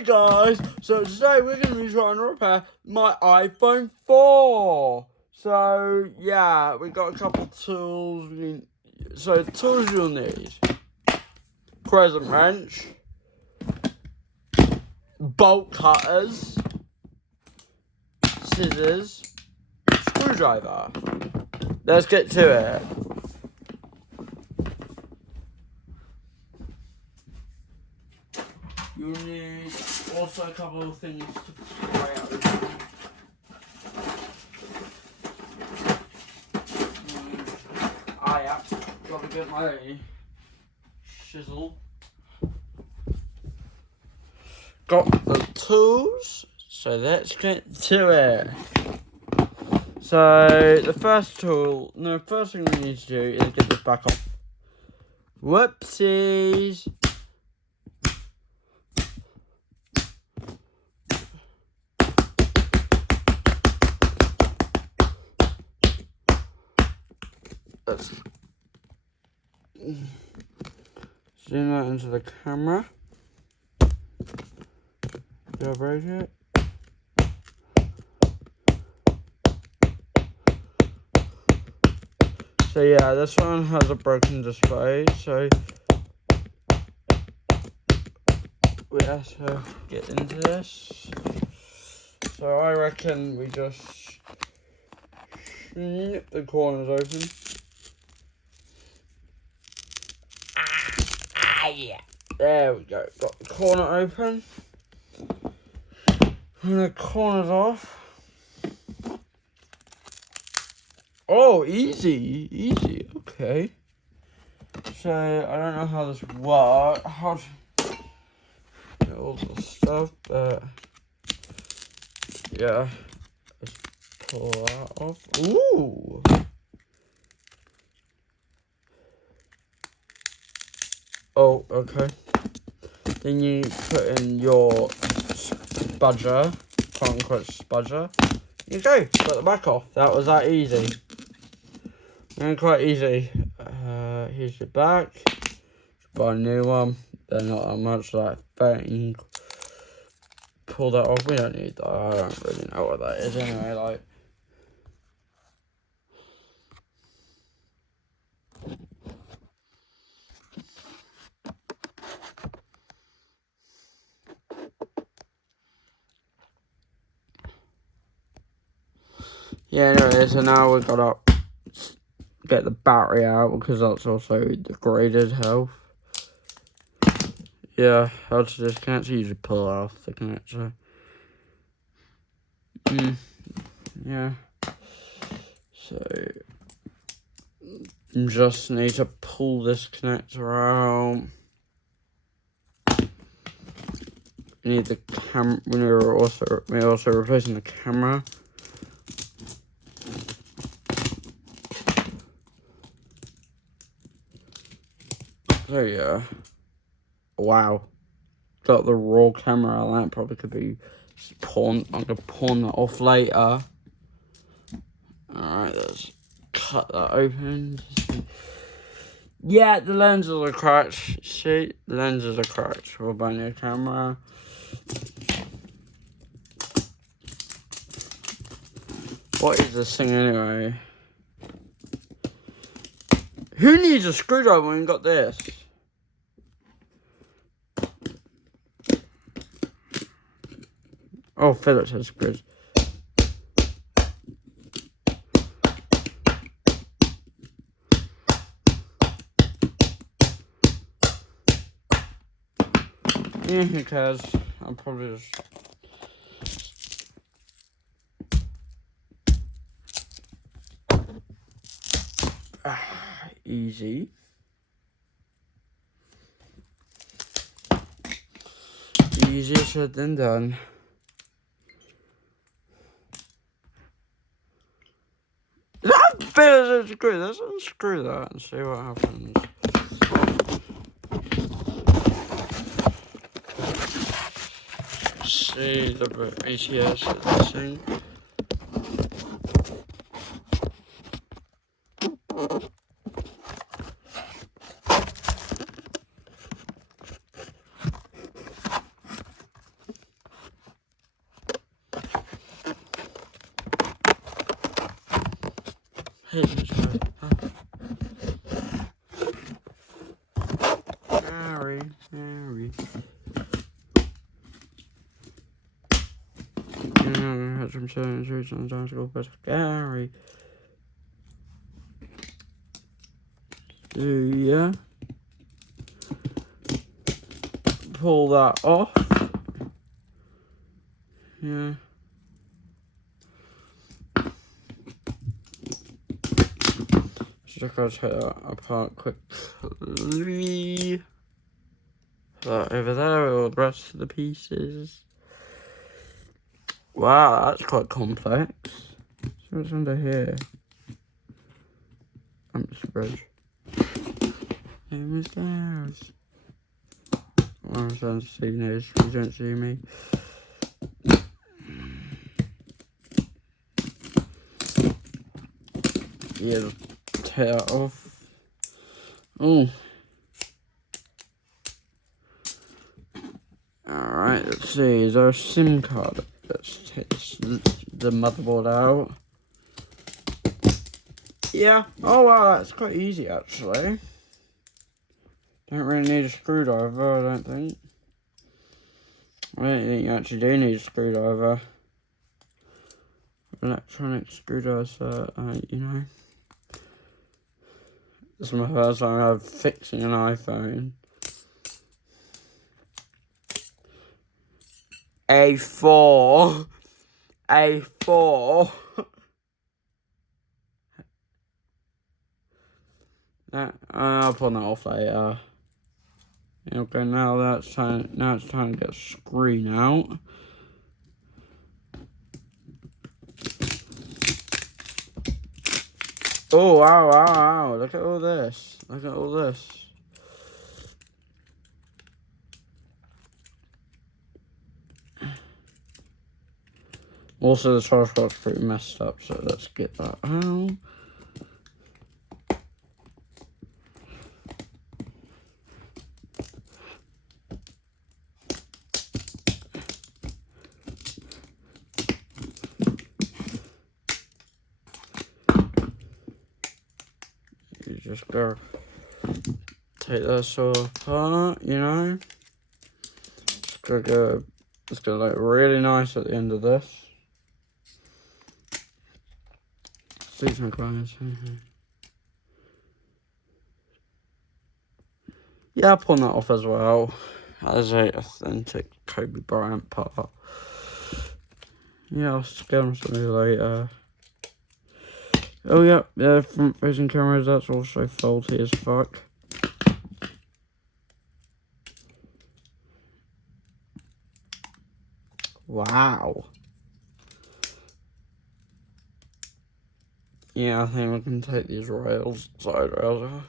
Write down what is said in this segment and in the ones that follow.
Hey guys, so today we're going to be trying to repair my iPhone 4. So yeah, we got a couple tools. So the tools you'll need: crescent wrench, bolt cutters, scissors, screwdriver. Let's get to it. You'll need also a couple of things to spray out. Yeah, gotta get my chisel. Got the tools, so let's get to it. So the first thing we need to do is get this back off. Whoopsies. Let's zoom that into the camera. Jailbreak it. So yeah, this one has a broken display, so we have to get into this. So I reckon we just snip the corners open. Yeah. There we go. Got the corner open. And the corner's off. Oh, easy. Okay. So I don't know how this works. How to get all the stuff, but yeah. Let's pull that off. Ooh. Oh, okay. Then you put in your spudger, quote-unquote spudger. There you go, got the back off. That was that easy. And quite easy. Here's your back. Buy a new one. They're not that much, like, thing. Pull that off. We don't need that. I don't really know what that is anyway, like. Yeah, anyway, so now we've got to get the battery out because that's also degraded health. Yeah, how to disconnect, you usually pull off the connector. Yeah. So, just need to pull this connector out. We need the camera. We're also replacing the camera. So yeah. Wow. Got the raw camera. That probably could be pawned. I'm gonna pawn that off later. Alright, let's cut that open. Yeah, the lenses are cracked. See, the lenses are cracked. We'll buy a new camera. What is this thing anyway? Who needs a screwdriver when you got this? Oh, Phillips has screws. Yeah, who cares? I'll probably just... easy. Easier said than done. That Phillips screw. Let's unscrew that and see what happens. See the ATS at this thing. Harry. Had some certain sometimes go better. Gary. Do ya pull that off? Yeah. Just gotta take that apart quickly. That over there, all the rest of the pieces. Wow, that's quite complex. So what's under here? I'm just fridge. Stairs. Well, I'm trying to see this. You don't see me. Yeah, tear it off. Oh. Alright, let's see. Is there a SIM card? Let's take the motherboard out. Yeah. Oh, wow, that's quite easy, actually. Don't really need a screwdriver, I don't think. I don't think you actually do need a screwdriver. Electronic screwdriver, you know. This is my first time ever fixing an iPhone. A4. I'll pull that off later. Okay, now it's time to get a screen out. Oh wow, look at all this. Also, the charge port's pretty messed up, so let's get that out. You just go take this all apart, you know. It's gonna look really nice at the end of this. These my clients. Yeah, I'll pull that off as well. As a authentic Kobe Bryant part. Yeah, I'll get them something later. Oh yeah, the front facing cameras, that's also faulty as fuck. Wow. Yeah, I think we can take these side rails off.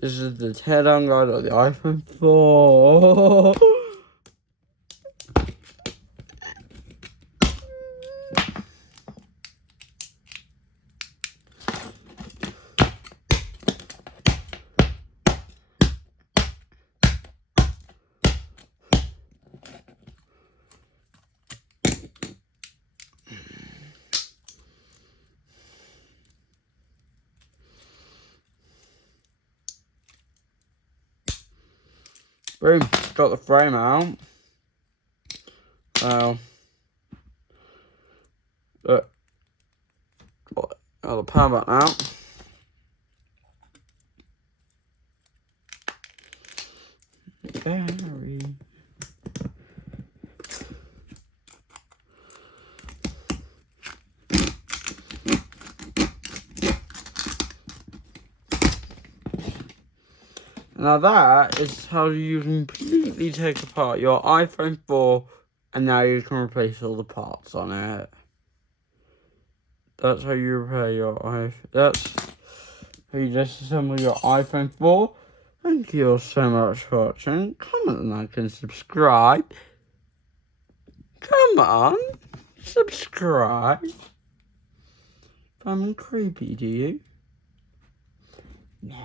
This is the teardown guide of the iPhone 4. Boom, got the frame out. Look, got the power button out. Battery. Now that is how you completely take apart your iPhone 4 and now you can replace all the parts on it. That's how you repair your iPhone. That's how you disassemble your iPhone 4. Thank you all so much for watching. Comment, like and subscribe. Come on, subscribe. I'm creepy, do you? Nah.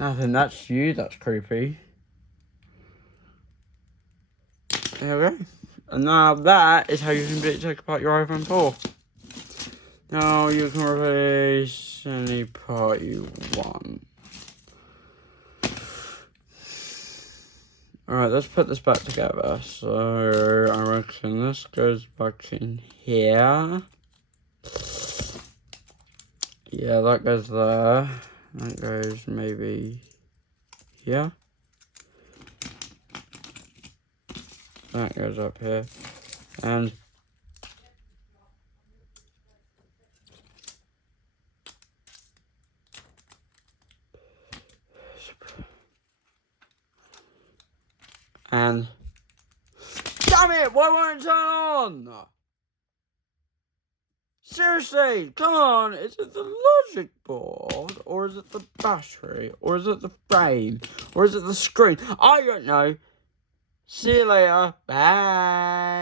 Nothing, that's you, that's creepy. There we go. And now that is how you can take apart your iPhone 4. Now you can replace any part you want. Alright, let's put this back together. So I reckon this goes back in here. Yeah, that goes there. That goes maybe here. That goes up here. And damn it, why won't it turn on? Seriously, come on, is it the logic board, or is it the battery, or is it the frame, or is it the screen? I don't know. See you later, bye.